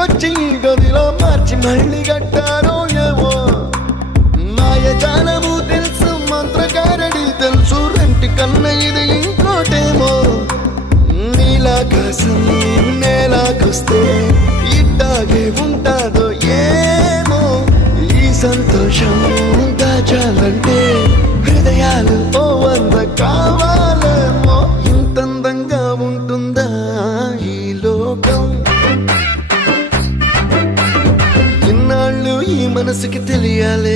ఇంటికొచ్చి గదిలో మార్చి మళ్ళీ కట్టారో ఏమో మాయజాలము తెలుసు మంత్రకారడి తెలుసు రెంటి కన్న ఇది ఇంకోటేమో నీలాకాశం నేలాకొస్తే ఇట్టాగే ఉంటాదో ఏమో ఈ సంతోషం దాచాలంటే హృదయాలు ఓ వంద కావాలేమో ఇంతందంగా ఉంటుందా ఈ లోకం ఇన్నాళ్ళు ఈ మనసుకి తెలియాలే